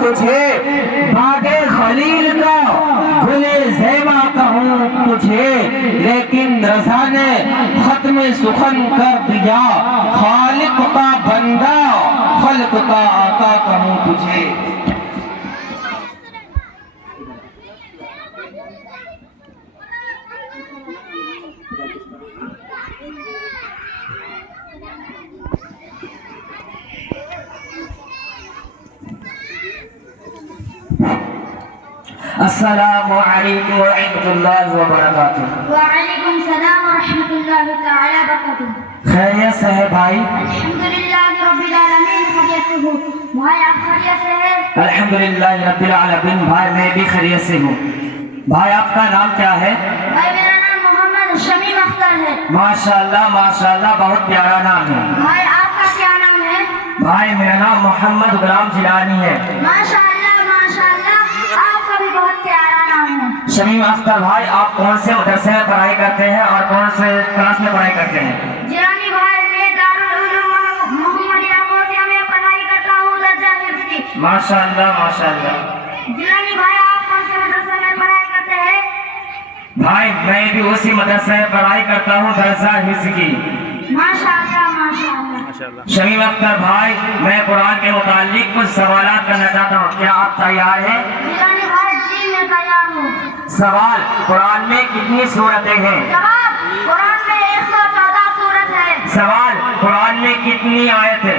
تجھے باغے خلیل کا گلے زیبا کہوں تجھے، لیکن رضا نے ختم سخن کر دیا، خالق کا بندہ خلق کا آقا کہوں تجھے۔ السلام علیکم ورحمۃ اللہ وبرکاتہ۔ وعلیکم السلام ورحمۃ اللہ تعالی وبرکاتہ۔ خیریت سے ہے بھائی؟ الحمدللہ رب العالمین، خیریت سے ہوں بھائی، آپ خیریت سے ہیں؟ الحمدللہ رب العالمین بھائی، میں بھی خیریت سے ہوں۔ بھائی آپ کا نام کیا ہے؟ بھائی میرا نام محمد شمیم اختر ہے۔ ماشاءاللہ بہت پیارا نام ہے۔ بھائی آپ کا کیا نام ہے؟ بھائی میرا نام محمد غلام جیلانی ہے۔ ماشاءاللہ آپ کا بھی بہت پیارا نام ہے۔ شمیم اختر بھائی، آپ کون سے مدرسے میں پڑھائی کرتے ہیں اور کون سے کلاس میں پڑھائی کرتے ہیں؟ جیلانی بھائی میں دارالعلوم محمدیہ موسیہ میں پڑھائی کرتا ہوں، درجہ حفظ کی۔ ماشاءاللہ۔ جیلانی بھائی آپ کون سے مدرسے میں پڑھائی کرتے ہیں؟ بھائی میں بھی اسی مدرسے میں پڑھائی کرتا ہوں، درجہ حفظ کی۔ ماشاءاللہ۔ شمیم اختر بھائی، میں قرآن کے متعلق کچھ سوالات کرنا چاہتا ہوں، کیا آپ تیار ہیں؟ جیلانی بھائی جی میں تیار ہوں۔ سوال: قرآن میں کتنی سورتیں ہیں؟ جواب: قرآن میں 114 سورت ہے۔ سوال: قرآن میں کتنی آیت ہے؟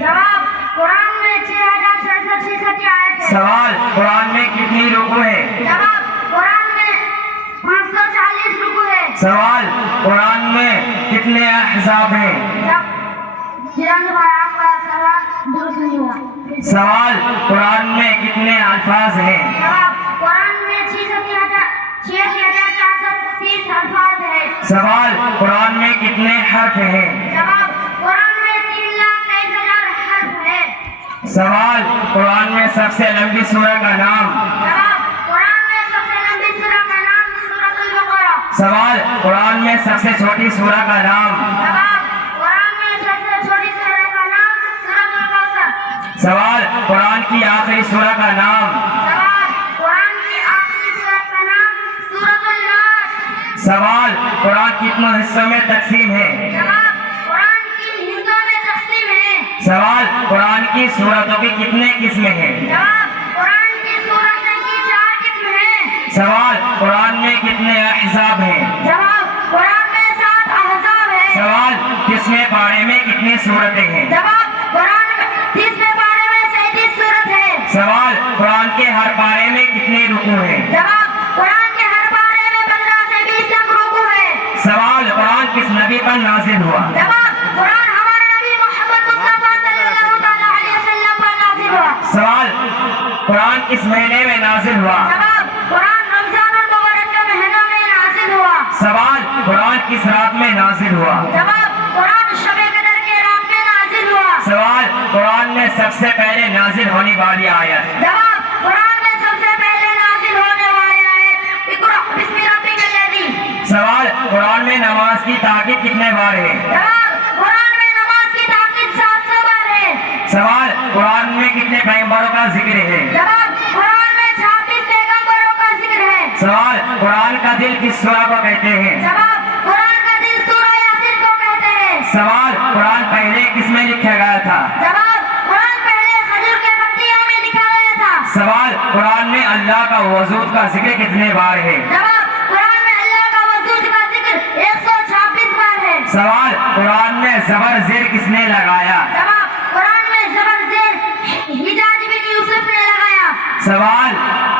جواب: قرآن میں 6666 آیت ہے۔ سوال: قرآن میں کتنی رکوع ہے؟ جواب: قرآن میں 540 رکوع ہے۔ سوال: قرآن میں کتنے احزاب ہیں؟ جیلانی بھائی آپ کا سوال درست نہیں ہوا۔ سوال: قرآن میں کتنے الفاظ ہیں؟ جواب: قرآن میں 86,430 الفاظ ہے۔ سوال: قرآن میں کتنے حرف ہیں؟ جواب: قرآن میں 3,23,000 حرف ہے۔ سوال: قرآن میں سب سے لمبی سورہ کا نام؟ جواب: قرآن میں سب سے لمبی سورہ کا نام سورۃ البقرہ۔ سوال: قرآن میں سب سے چھوٹی سورہ کا نام؟ جواب: قرآن میں سب سے چھوٹی سورہ کا نام سورۃ الکوثر۔ سوال: قرآن کی آخری سورہ کا نام؟ جواب: قرآن کی آخری سورت کا نام سورۃ الناس۔ سوال: قرآن کتنے حصوں میں تقسیم ہے؟ جواب: قرآن 3 حصوں میں تقسیم ہے۔ سوال: قرآن کی سورتوں کی کتنے قسمیں ہیں؟ جواب: قرآن کی سورتوں کی 4 قسم ہیں۔ سوال: قرآن میں کتنے احزاب ہیں؟ جواب: قرآن میں 7 احزاب ہیں۔ سوال: 30ویں پارے میں کتنی سورتیں ہیں؟ جواب: قرآن میں 30ویں پارے میں 37 سورت ہے۔ سوال: قرآن کے ہر پارے میں کتنے رکوع ہیں؟ جواب: قرآن کے ہر پارے میں 15 سے 20 تک رکوع ہے۔ سوال: قرآن کس نبی پر نازل ہوا؟ جواب: قرآن ہمارے نبی محمد مصطفیٰ صلی اللہ تعالیٰ علیہ وسلم پر نازل ہوا۔ سوال: قرآن کس مہینے میں نازل ہوا؟ جواب: قرآن رمضان المبارک کے مہینہ میں نازل ہوا۔ سوال: قرآن کس رات میں نازل ہوا؟ جواب: قرآن شب قدر کے رات میں نازل ہوا۔ سوال: قرآن میں سب سے پہلے نازل ہونے والی آیت؟ جواب: قرآن میں سب سے پہلے نازل ہونے والی آیت اقرأ بسم ربک الذی۔ سوال: قرآن میں نماز کی تاکید کتنے بار ہے؟ جواب: قرآن میں نماز کی تاکید 700 بار ہے۔ سوال: قرآن میں کتنے پیغمبروں کا ذکر ہے؟ جواب: قرآن میں 26 پیغمبروں کا ذکر ہے۔ سوال: قرآن کا دل کس سورہ کو کہتے ہیں؟ جواب: قرآن کا دل سورہ یاسین کو کہتے ہیں۔ سوال: قرآن پہلے کس میں لکھا گیا تھا؟ جواب: قرآن پہلے کھجور کے پتیوں میں لکھا گیا تھا۔ سوال: قرآن میں اللہ کا وجود کا ذکر کتنے بار ہے؟ جواب: قرآن میں اللہ کا وجود کا ذکر 126 بار ہے۔ سوال: قرآن میں زبر زیر کس نے لگایا؟ جواب: قرآن میں زبر زیر حجاج بن یوسف نے لگایا۔ سوال: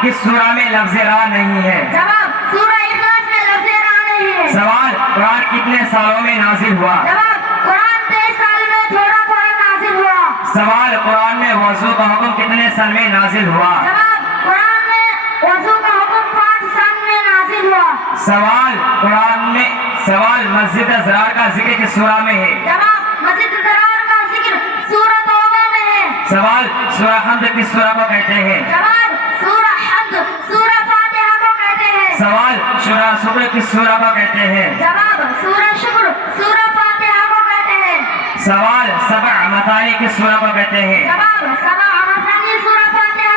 کس سورہ میں لفظ را نہیں ہے؟ جواب: سورہ اخلاص میں لفظ را نہیں ہے۔ سوال: قرآن کتنے سالوں میں نازل ہوا؟ جواب: قرآن 23 سال میں تھوڑا تھوڑا نازل ہوا۔ سوال: قرآن میں وضو کا حکم کتنے سن میں نازل ہوا؟ جواب: قرآن میں وضو کا حکم 5 سن میں نازل ہوا۔ سوال: مسجد ضرار کا ذکر کس سورہ میں ہے؟ جواب: مسجد ضرار کا ذکر سورہ توبہ میں ہے۔ سوال: سورہ حمد کس سورہ کو کہتے ہیں؟ جواب: سورہ حمد سورہ فاتحہ کو کہتے ہیں۔ سوال: سورہ شکر کس سورہ کو کہتے ہیں؟ جواب: سورہ شکر سورہ فاتحہ کو کہتے ہیں۔ سوال: سبع مثانی کس سورہ کو کہتے ہیں؟ جواب: سبع مثانی سورہ فاتحہ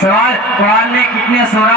سوال قرآن میں کتنے سورہ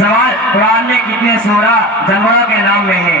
سوال قرآن میں کتنے سورہ جانوروں کے نام میں ہیں؟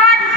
5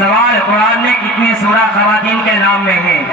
سوال قرآن میں کتنے سورہ خواتین کے نام میں ہیں؟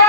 2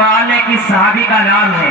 قرآن میں کس صحابی کا نام ہے؟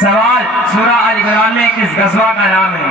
سوال سورہ آل عمران میں کس غزوہ کا نام ہے؟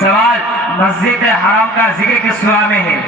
سوال مسجد حرام کا ذکر کس سورہ میں ہے؟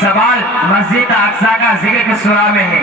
سوال مسجد اقصی کا ذکر کس سورہ میں ہے؟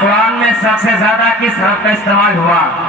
قرآن میں سب سے زیادہ کس حرف کا استعمال ہوا؟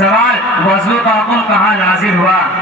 سوال وضو کا حکم کہاں نازل ہوا؟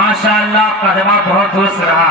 ماشاءاللہ آپ کا جواب بہت درست رہا.